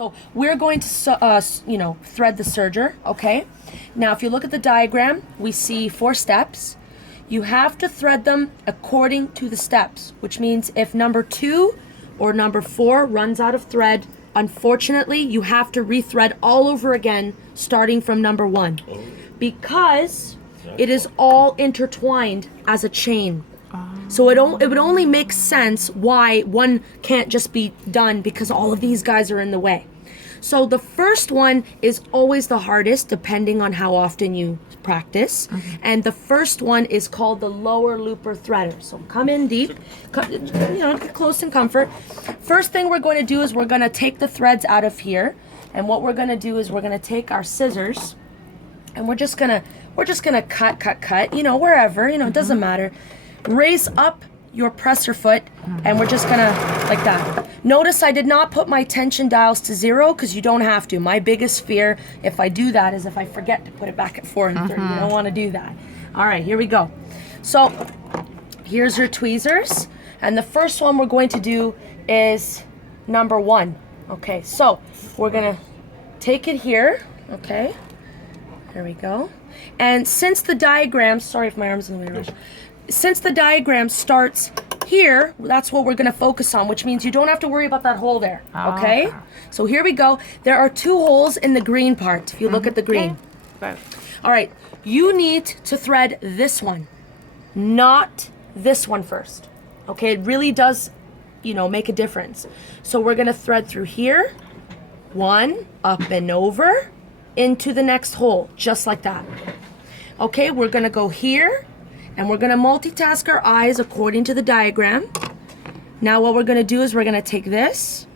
So we're going to, thread the serger, okay? Now, if you look at the diagram, we see 4 steps. You have to thread them according to the steps, which means if number 2 or number 4 runs out of thread, unfortunately, you have to rethread all over again, starting from number 1, because it is all intertwined as a chain. So it would only make sense why one can't just be done, because all of these guys are in the way. So the first one is always the hardest, depending on how often you practice. And the first one is called the lower looper threader. So come in deep, get close in comfort. First thing we're going to do is we're going to take the threads out of here. And what we're going to do is we're going to take our scissors, and we're just going to cut, wherever, it doesn't matter. Raise up your presser foot, and we're just gonna, like that. Notice I did not put my tension dials to 0, because you don't have to. My biggest fear, if I do that, is if I forget to put it back at 4 and 30. You don't want to do that. All right, here we go. So here's your tweezers, and the first one we're going to do is number 1. Okay, so we're gonna take it here. Okay, there we go. And since the diagram, sorry if my arm's in the way, Rush. Since the diagram starts here, that's what we're going to focus on, which means you don't have to worry about that hole there, okay? So here we go. There are 2 holes in the green part, if you look at the green. Okay. All right, you need to thread this one, not this one first, okay? It really does, make a difference. So we're going to thread through here, 1, up and over, into the next hole, just like that. Okay, we're going to go here, and we're going to multitask our eyes according to the diagram. Now what we're going to do is we're going to take this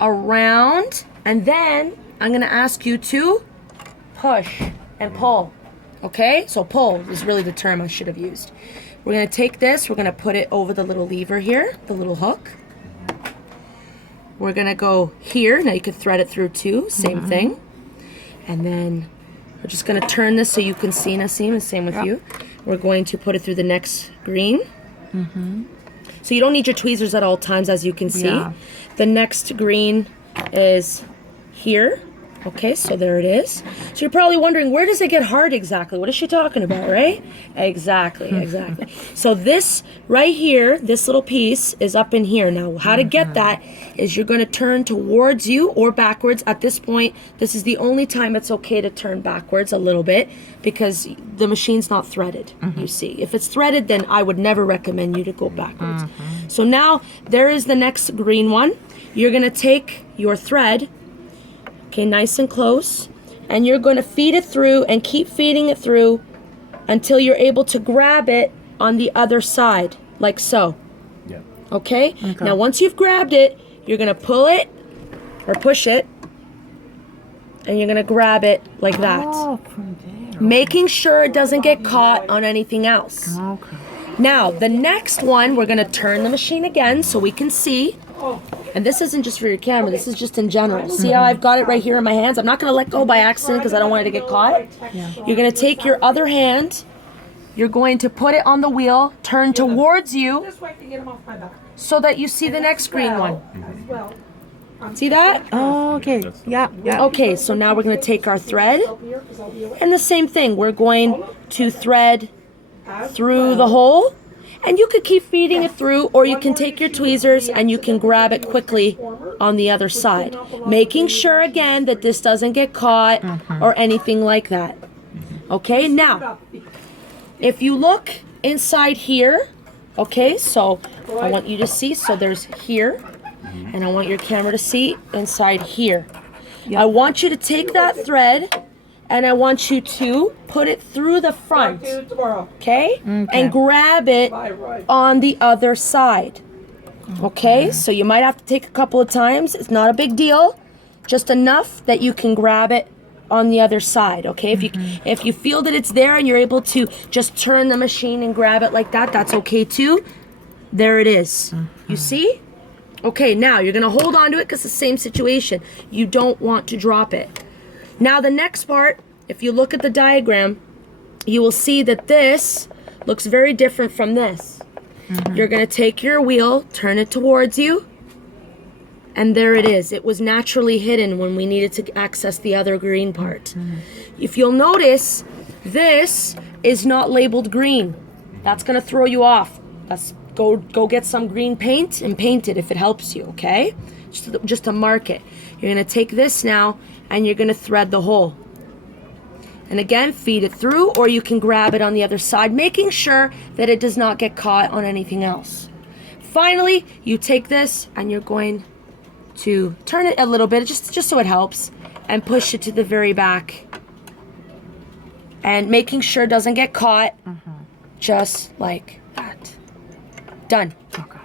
around, and then I'm going to ask you to push and pull. Okay? So pull is really the term I should have used. We're going to take this, we're going to put it over the little lever here, the little hook. We're going to go here. Now you can thread it through too, same thing. And then we're just going to turn this so you can see, Nassim, and same with you. We're going to put it through the next green. So you don't need your tweezers at all times, as you can see. Yeah. The next green is here. Okay, so there it is. So you're probably wondering, where does it get hard exactly? What is she talking about, right? Exactly. So this right here, this little piece is up in here. Now, how to get that is you're going to turn towards you or backwards. At this point, this is the only time it's okay to turn backwards a little bit, because the machine's not threaded, you see. If it's threaded, then I would never recommend you to go backwards. So now, there is the next green one. You're going to take your thread, okay, nice and close, and you're going to feed it through and keep feeding it through until you're able to grab it on the other side, like so. Yeah. Okay? Now once you've grabbed it, you're going to pull it or push it, and you're going to grab it like that. Oh, from there. Making sure it doesn't get caught on anything else. Okay. Now, the next one, we're going to turn the machine again so we can see. And this isn't just for your camera, this is just in general. See how I've got it right here in my hands? I'm not going to let go by accident because I don't want it to get caught. You're going to take your other hand, you're going to put it on the wheel, turn towards you so that you see the next green one. See that? Oh, okay. Yeah. Okay, so now we're going to take our thread, and the same thing, we're going to thread through the hole. And you could keep feeding it through, or you can take your tweezers and you can grab it quickly on the other side. Making sure, again, that this doesn't get caught or anything like that. Okay, now, if you look inside here, okay, so I want you to see, so there's here, and I want your camera to see inside here. I want you to take that thread, and I want you to put it through the front, okay? And grab it on the other side, okay? So you might have to take a couple of times. It's not a big deal, just enough that you can grab it on the other side, okay? If you feel that it's there and you're able to just turn the machine and grab it like that, that's okay too. There it is. You see? Okay, now you're gonna hold on to it because it's the same situation. You don't want to drop it. Now the next part, if you look at the diagram, you will see that this looks very different from this. You're going to take your wheel, turn it towards you, And there it is. It was naturally hidden when we needed to access the other green part. If you'll notice, this is not labeled green. That's gonna throw you off. Go get some green paint and paint it if it helps you, okay? Just to mark it. You're gonna take this now and you're gonna thread the hole. And again, feed it through, or you can grab it on the other side, making sure that it does not get caught on anything else. Finally, you take this and you're going to turn it a little bit, just so it helps, and push it to the very back. And making sure it doesn't get caught, just like that. Done. Okay.